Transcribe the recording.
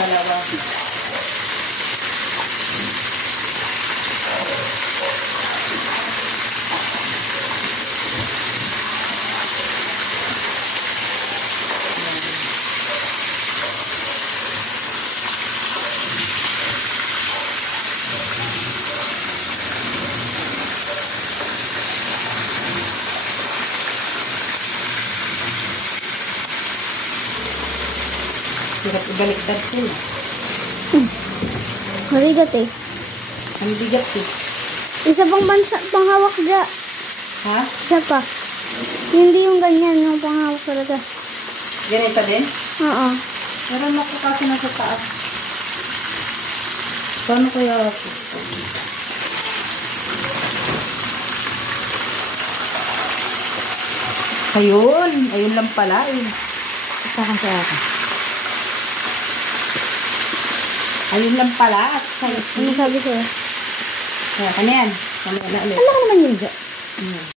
Dalawa. Hirap ibaliktad sila. Marigat eh. Ang bigat eh. Isa pang panghawak dyan. Ha? Isa pa. Hindi yung ganyan, yung panghawak talaga. Ganito din? Oo. Pero naku kasi nasa taas. Paano kaya ako? Ayun. Ayun lang pala eh. Isa kang sa akin. Ayun lang pala. At sa Ano sabi sa'yo? kaya, kanyan. Kanyan na ulit. Ano ka naman yun dyan?